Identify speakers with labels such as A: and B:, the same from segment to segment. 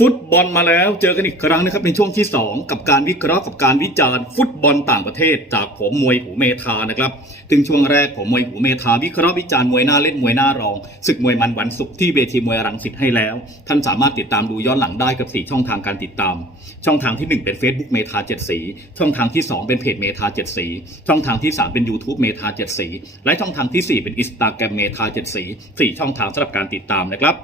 A: ฟุตบอลมาแล้วเจอกันอีกครั้งนะครับในช่วงที่ 2 กับการวิเคราะห์กับการวิจารณ์ฟุตบอลต่างประเทศ จากผมมวยหูเมธานะครับถึงช่วงแรกผมมวยหูเมธาวิเคราะห์วิจารณ์มวยหน้าเล่นมวยหน้ารองศึกมวยมันวันศุกร์ที่เวทีมวยรังสิตให้แล้ว ท่านสามารถติดตามดูย้อนหลังได้กับ 4 ช่องทางการติดตาม ช่องทางที่ 1 เป็น Facebook เมธาเจ็ดสีช่องทางที่ 2 เป็นเพจเมธาเจ็ดสีช่องทางที่ 3 เป็น YouTube เมธาเจ็ดสีและช่องทางที่ 4 เป็นอินสตาแกรมเมธาเจ็ดสีสี่ช่องทางสำหรับการติดตามนะครับ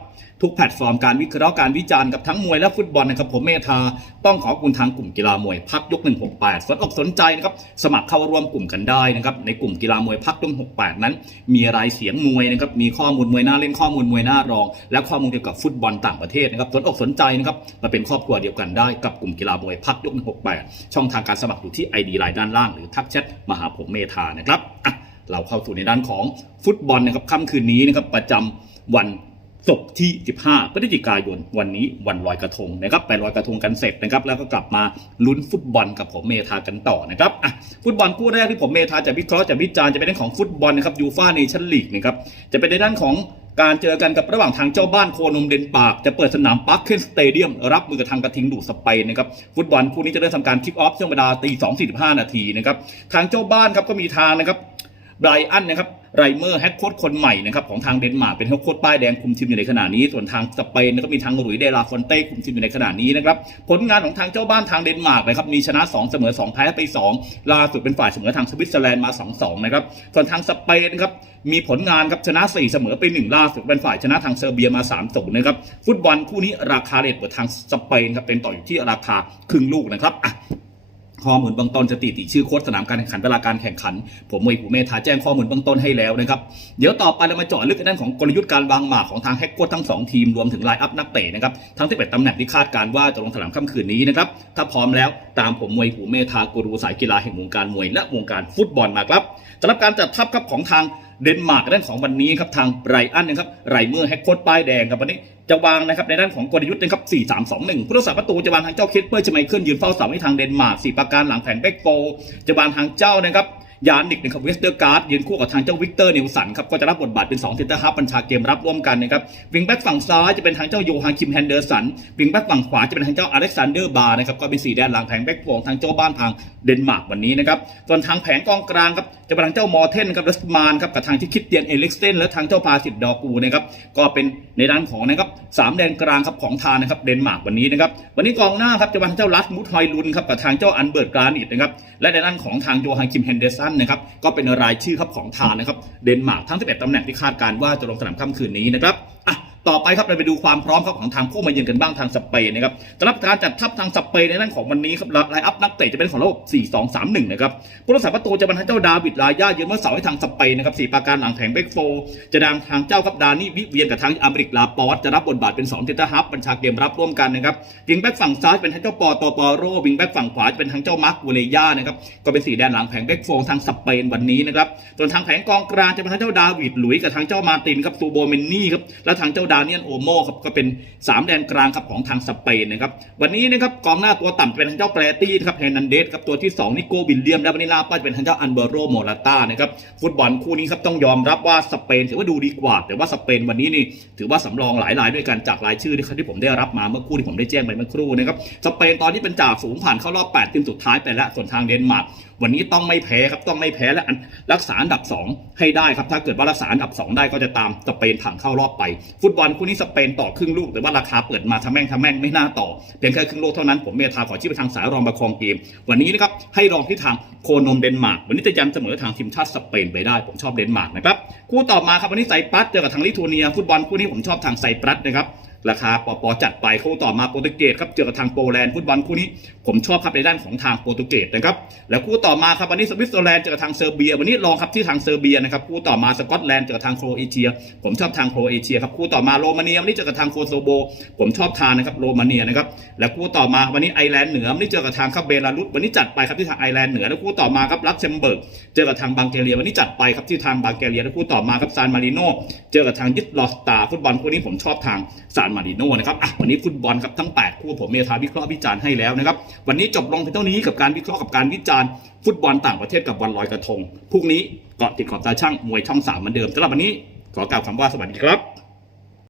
A: ทุกแพลตฟอร์มการวิเคราะห์การวิจารณ์กับทั้งมวยและฟุตบอลนะครับผมเมธาต้องขอบคุณทางกลุ่มกีฬามวยพักยก 168 สนอกสนใจนะครับสมัครเข้าร่วมกลุ่มกันได้นะครับในกลุ่มกีฬามวยพักยก168 นั้น มีรายเสียงมวยนะครับมีข้อมูลมวยหน้าเล่นข้อมูลมวยหน้ารอง และข้อมูลเกี่ยวกับฟุตบอลต่างประเทศนะครับสนอกสนใจนะครับมาเป็นครอบครัวเดียวกันได้กับกลุ่มกีฬามวยพักยก 168 ช่องทางการสมัครอยู่ที่ ID ไลน์ด้านล่างหรือทักแชทมาหาผมเมธานะครับเราเข้าสู่ในด้านของฟุตบอลนะครับค่ำคืนนี้นะครับประจำวัน ศพที่ 15 พฤศจิกายน วันนี้วันลอยกระทงนะครับไปลอยกระทงกันเสร็จนะครับ แล้วก็กลับมาลุ้นฟุตบอลกับผมเมธากันต่อนะครับอะฟุตบอลคู่แรกที่ผมเมธาจะวิเคราะห์จะวิจารณ์จะเป็นเรื่องของฟุตบอลนะครับยูฟ่าเนชั่นลีกนะครับจะเป็นในด้านของการเจอกันกับระหว่างทางเจ้าบ้านโคนมเดนปาก จะเปิดสนามปาร์คเคนสเตเดียม รับมือกับทางกระทิงดูสเปนนะครับฟุตบอลคู่นี้จะเริ่มทำการคิกออฟช่วงเวลาตีสองสี่สิบห้านาทีนะครับทางเจ้าบ้านครับก็มีทางนะครับ ไบรอันนะครับไรเมอร์แฮกโค้ชคนใหม่นะครับของทางเดนมาร์กเป็นแฮกโค้ชป้ายแดงคุมทีมอยู่ในขณะนี้ ส่วนทางสเปนก็มีทางหลุยเดลาฟอนเต้คุมทีมอยู่ในขณะนี้นะครับผลงานของทางเจ้าบ้านทางเดนมาร์กนะครับมีชนะ2เสมอ2แพ้ไป2ล่าสุดเป็นฝ่ายเสมอทางสวิตเซอร์แลนด์มา 2-2นะครับส่วนทางสเปนครับมีผลงานครับชนะ 4 เสมอไป 1 ล่าสุดเป็นฝ่ายชนะทางเซอร์เบียมา3-0นะครับฟุตบอลคู่นี้ราคาเรทเปิดทางสเปนครับเป็นต่ออยู่ที่ราคาครึ่งลูกนะครับอะ ข้อมูลเบื้องต้นสถิติชื่อโค้ดสนามการแข่งขันเวลาการแข่งขัน ผมมวยผูเมธาแจ้งข้อมูลเบื้องต้นให้แล้วนะครับ เดี๋ยวต่อไปเรามาเจาะลึกในด้านของกลยุทธ์การวางหมากของทางแฮกโค้ดทั้ง 2 ทีมรวมถึงไลน์อัพนักเตะนะครับทั้งที่เป็นตำแหน่งที่คาดการว่าจะลงสนามค่ำคืนนี้นะครับถ้าพร้อมแล้วตามผมมวยผูเมธากูรูสายกีฬาแห่งวงการมวยและวงการฟุตบอลมาครับสำหรับการจัดทัพครับของทาง เดนมาร์กด้านของวันนี้ครับทางไรอันนะครับไรเมอร์แฮกโคดป้ายแดงครับวันนี้จะวางนะครับในด้านของกลยุทธ์นะครับ 4 3 2 1ผู้รักษาประตูจะวางทางเจ้าเคสเปอร์จะไม่เคิลยืนเฝ้าเสาให้ทางเดนมาร์กสี่ประการหลังแผงแบ็กโฟจะวางทางเจ้านะครับ ยานิกนะครับเวสเตอร์การ์ดยืนคู่กับทางเจ้าวิกเตอร์เนลสันครับก็จะรับบทบาทเป็น2เซนเตอร์ฮาร์บัญชาเกมรับร่วมกันนะครับวิงแบ็กฝั่งซ้ายจะเป็นทางเจ้าโยฮันคิมแฮนเดอร์สันวิงแบ็กฝั่งขวาจะเป็นทางเจ้าอเล็กซานเดอร์บาร์นะครับก็เป็นสีแดนหลังแผงแบ็กโฟทางเจ้าบ้านทางเดนมาร์กวันนี้นะครับส่วนทางแผงกองกลางครับจะเป็นทางเจ้ามอร์เทนครับรัสมานครับกับทางที่คิดเตียนเอเล็กเซนและทางเจ้าพาสิตดอกูนะครับก็เป็นในด้านของนะครับ สามแดนกลางครับของทางนะครับเดนมาร์กวันนี้นะครับวันนี้กองหน้าครับจะเป็นทาเจ้าลัสมุทฮอยลุนครับกับทางเจ้าอันเบิร์ตกรานิตนะครับและในด้านของทางโยฮันคิมเฮนเดสันนะครับก็เป็นรายชื่อครับของทางนะครับเดนมาร์กทั้ง 11ตำแหน่งที่คาดการณ์ว่าจะลงสนามค่ำคืนนี้นะครับอะ ต่อไปครับเราไปดูความพร้อมครับของทางผู้มาเยือนกันบ้างทางสเปนนะครับสำหรับการจัดทัพทางสเปนในด้านของวันนี้ครับไลน์อัพนักเตะจะเป็นของระบบ 4-2-3-1 นะครับผู้รักษาประตูจะเป็นทางเจ้าดาวิดลาย่าเยือนเมื่อเสาร์ให้ทางสเปนนะครับสี่ประการหลังแผงเบกโฟจะดังทางเจ้าครับดานี่วิเวียนกับทางอเมริกลาปอสจะรับบทบาทเป็น2เทนเตอร์ฮับบัญชาเกมรับร่วมกันนะครับวิงแบ็กฝั่งซ้ายเป็นทางเจ้าปอตอปอโรวิงแบ็กฝั่งขวาจะเป็นทางเจ้ามาร์ควเลย่านะครับก็เป็นสีแดนหลังแผงเบกโฟทางสเปนวันนี้นะครับส่วนทางแผงกองกลางจะเป็นทางเจ้าดาวิดหลุยส์กับทางเจ้ามาร์ตินครับซูโบเมนนี่ครับและทางเจ้าดาเนียนโอโมครับก็เป็น 3 แดนกลางครับของทางสเปนนะครับวันนี้นะครับกองหน้าตัวต่ำเป็นทางเจ้าแปรตี้ครับเฮนันเดสครับตัวที่2นิโกวิลเลียมและวันนี้ลาป้าจะเป็นทางเจ้าอันเบโรโมราต้านะครับฟุตบอลคู่นี้ครับต้องยอมรับว่าสเปนถือว่าดูดีกว่า แต่ว่าสเปนวันนี้นี่ถือว่าสำรองหลายรายด้วยกันจากรายชื่อที่ที่ผมได้รับมาเมื่อคู่ที่ผมได้แจ้งไปเมื่อครู่นะครับสเปนตอนนี้เป็นจ่าฝูงผ่านเข้ารอบ8ทีมสุดท้ายไปแล้วส่วนทางเดนมาร์ก วันนี้ต้องไม่แพ้ครับต้องไม่แพ้และรักษาอันดับ 2 ให้ได้ครับถ้าเกิดว่ารักษาอันดับ 2 ได้ก็จะตามสเปนผ่านเข้ารอบไป ฟุตบอลคู่นี้สเปนต่อครึ่งลูกแต่ว่าราคาเปิดมาทำแม่งทำแม่งไม่น่าต่อเพียงแค่ครึ่งโลกเท่านั้นผมเมธาขอชี้ไปทางสายรองประคองเกม วันนี้นะครับให้รองที่ทางโคนมเดนมาร์กวันนี้จะยันเสมอทางทีมชาติสเปนไปได้ ผมชอบเดนมาร์กนะครับคู่ต่อมาครับวันนี้ไซปรัสเจอกับทางลิทัวเนีย ฟุตบอลคู่นี้ผมชอบทางไซปรัสนะครับ ราคาปอปอจัดไปคู่ต่อมาโปรตุเกสครับเจอกับทางโปแลนด์ฟุตบอลคู่นี้ผมชอบครับในด้านของทางโปรตุเกสนะครับแล้วคู่ต่อมาครับวันนี้สวิตเซอร์แลนด์เจอกับทางเซอร์เบีย วันนี้ลองครับที่ทางเซอร์เบียนะครับคู่ต่อมาสกอตแลนด์เจอกับทางโครเอเชีย ผมชอบทางโครเอเชียครับคู่ต่อมาโรมาเนียวันนี้เจอกับทางโคโซโบ ผมชอบทางนะครับโรมาเนียนะครับและคู่ต่อมาวันนี้ไอร์แลนด์เหนือวันนี้เจอกับทางครับเบลารุสวันนี้จัดไปครับที่ทางไอร์แลนด์เหนือแล้วคู่ต่อมาครับลักเซมเบิร์กเจอกับทางบังเกเรียวันนี้จัดไปครับที่ทางบังเกเรียแล้วคู่ต่อมาครับซานมาริโนเจอกับทางยิตลอสตาฟุตบอลคู่นี้ผมชอบทางซานมาริโน่นะครับอะวันนี้ฟุตบอลครับทั้ง 8 คู่ผมเมธาวิเคราะห์วิจารณ์ให้แล้วนะครับ วันนี้จบลงเพียงเท่านี้กับการวิเคราะห์กับการวิจารณ์ฟุตบอลต่างประเทศกับวันลอยกระทงพรุ่งนี้เกาะติดขอบตาช่างมวยช่องสามเหมือนเดิมสำหรับวันนี้ขอกล่าวคำว่าสวัสดีครับ